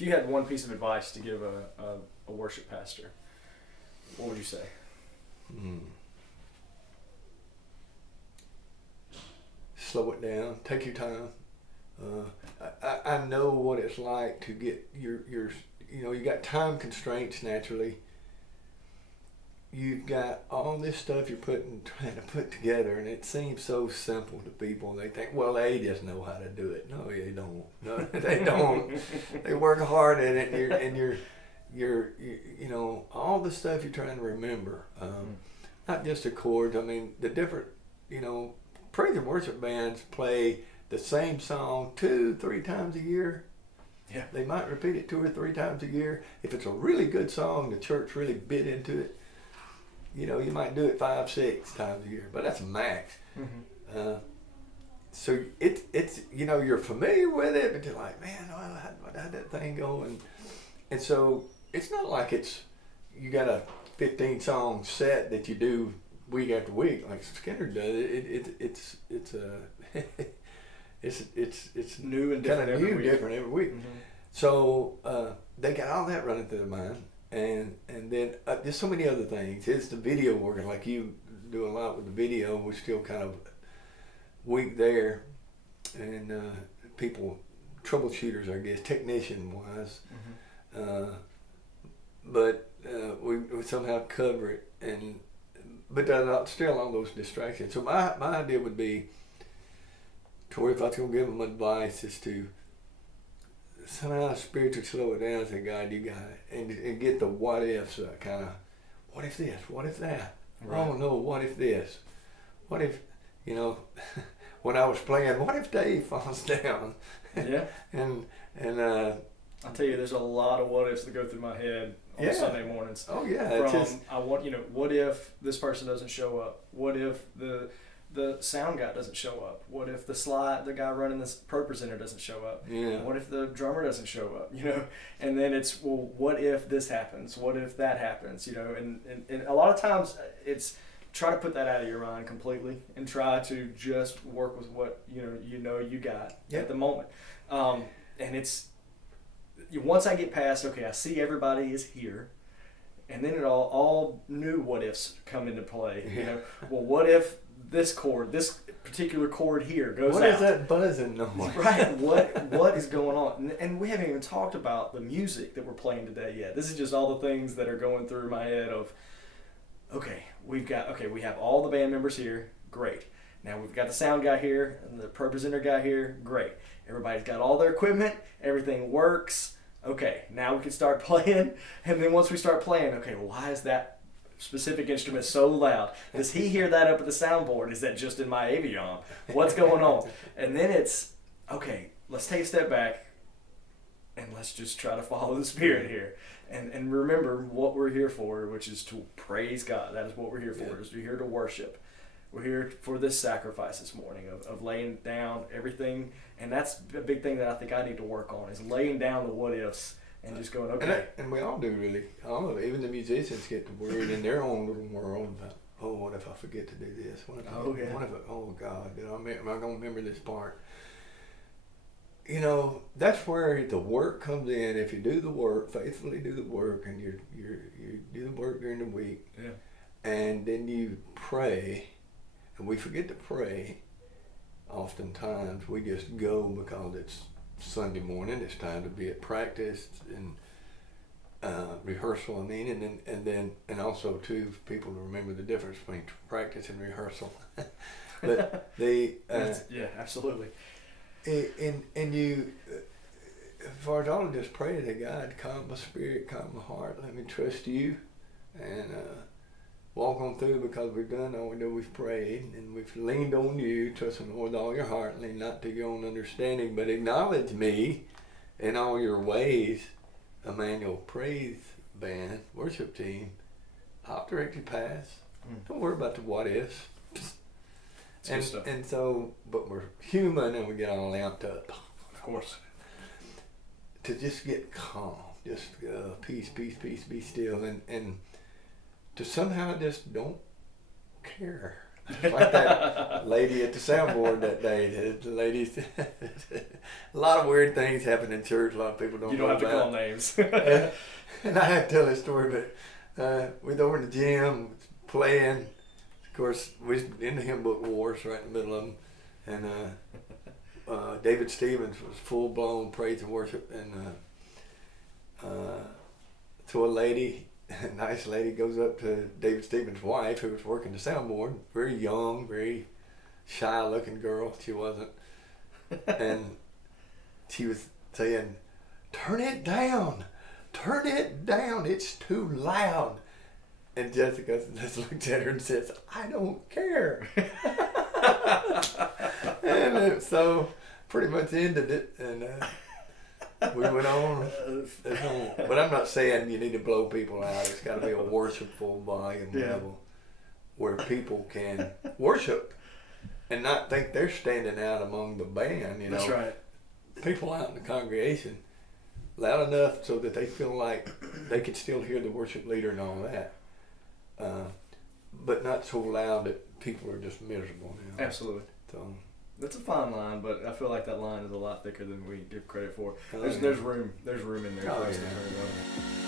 If you had one piece of advice to give a worship pastor, what would you say? Slow it down. Take your time. I know what it's like to get your you got time constraints naturally. You've got all this stuff you're trying to put together, and it seems so simple to people. They think, well, they just know how to do it. No, they don't. No, they don't. They work hard at it, and you're all the stuff you're trying to remember. Not just the chords. I mean, the different, praise and worship bands play the same song 2-3 times a year. Yeah. They might repeat it 2 or 3 times a year. If it's a really good song, the church really bit into it. You might do it 5-6 times a year, but that's max. Mm-hmm. So it's you're familiar with it, but you're like, man, how'd that thing go? And so it's not like you got a 15 song set that you do week after week like Skinner does. It's new and different every week. Mm-hmm. So they got all that running through their mind. And then there's so many other things. It's the video working, like you do a lot with the video. We're still kind of weak there, and people, troubleshooters, I guess, technician wise, but we somehow cover it. But still all those distractions. So my idea would be, Tori, if I was going to give them advice, is to somehow spiritually slow it down and say, God, you got it. And get the what ifs kind of, what if this? What if that? Right. Oh no, what if this? What if, when I was playing, what if Dave falls down? Yeah. and I'll tell you, there's a lot of what ifs that go through my head on Sunday mornings. Oh yeah. What if this person doesn't show up? What if the sound guy doesn't show up? What if the guy running this pro presenter doesn't show up? Yeah. What if the drummer doesn't show up? And then it's, well, what if this happens? What if that happens? And a lot of times it's try to put that out of your mind completely and try to just work with what you got at the moment. And it's once I get past, okay, I see everybody is here. And then all new what ifs come into play. Well, what if this particular chord here goes out? What is that buzzing noise? Right. What is going on? And we haven't even talked about the music that we're playing today yet. This is just all the things that are going through my head of, we have all the band members here. Great. Now we've got the sound guy here and the pro presenter guy here. Great. Everybody's got all their equipment. Everything works. Okay. Now we can start playing. And then once we start playing, why is that specific instrument so loud? Does he hear that up at the soundboard? Is that just in my Avion? What's going on? And then it's, let's take a step back and let's just try to follow the Spirit here. And remember what we're here for, which is to praise God. That is what we're here for. Is we're here to worship. We're here for this sacrifice this morning of laying down everything. And that's a big thing that I think I need to work on, is laying down the what ifs. And just going, and we all do, really. All of it. Even the musicians get worried in their own little world about, what if I forget to do this? What if oh God, am I going to remember this part? That's where the work comes in. If you do the work, faithfully do the work, and you do the work during the week, and then you pray, and we forget to pray. Oftentimes, we just go because it's Sunday morning. It's time to be at practice and rehearsal. And also too, for people to remember the difference between practice and rehearsal. But absolutely. And you, as far as all, just pray to God, calm my spirit, calm my heart. Let me trust you, and walk on through, because we've done all we know. We've prayed and we've leaned on you. Trust in the Lord with all your heart, lean not to your own understanding, but acknowledge me in all your ways. Emmanuel Praise Band, worship team, I'll direct your paths. Don't worry about the what ifs. And so, but we're human and we get all amped up. Of course. To just get calm, just peace, be still, and to somehow just don't care. Like lady at the soundboard that day. The lady, a lot of weird things happen in church. A lot of people don't. You don't know have to about. call names. And I have to tell this story, but we were over in the gym playing. Of course, we was in the hymn book wars right in the middle of them, and David Stevens was full blown praise and worship, and so a lady. A nice lady goes up to David Stevens' wife, who was working the soundboard. Very young, very shy-looking girl. She wasn't, and she was saying, "Turn it down, turn it down. It's too loud." And Jessica just looked at her and says, "I don't care." And so pretty much ended it, and. We went on, but I'm not saying you need to blow people out. It's got to be a worshipful volume level where people can worship and not think they're standing out among the band. That's right. People out in the congregation loud enough so that they feel like they can still hear the worship leader and all that, but not so loud that people are just miserable. Absolutely. So. That's a fine line, but I feel like that line is a lot thicker than we give credit for. There's room in there for us to turn it on.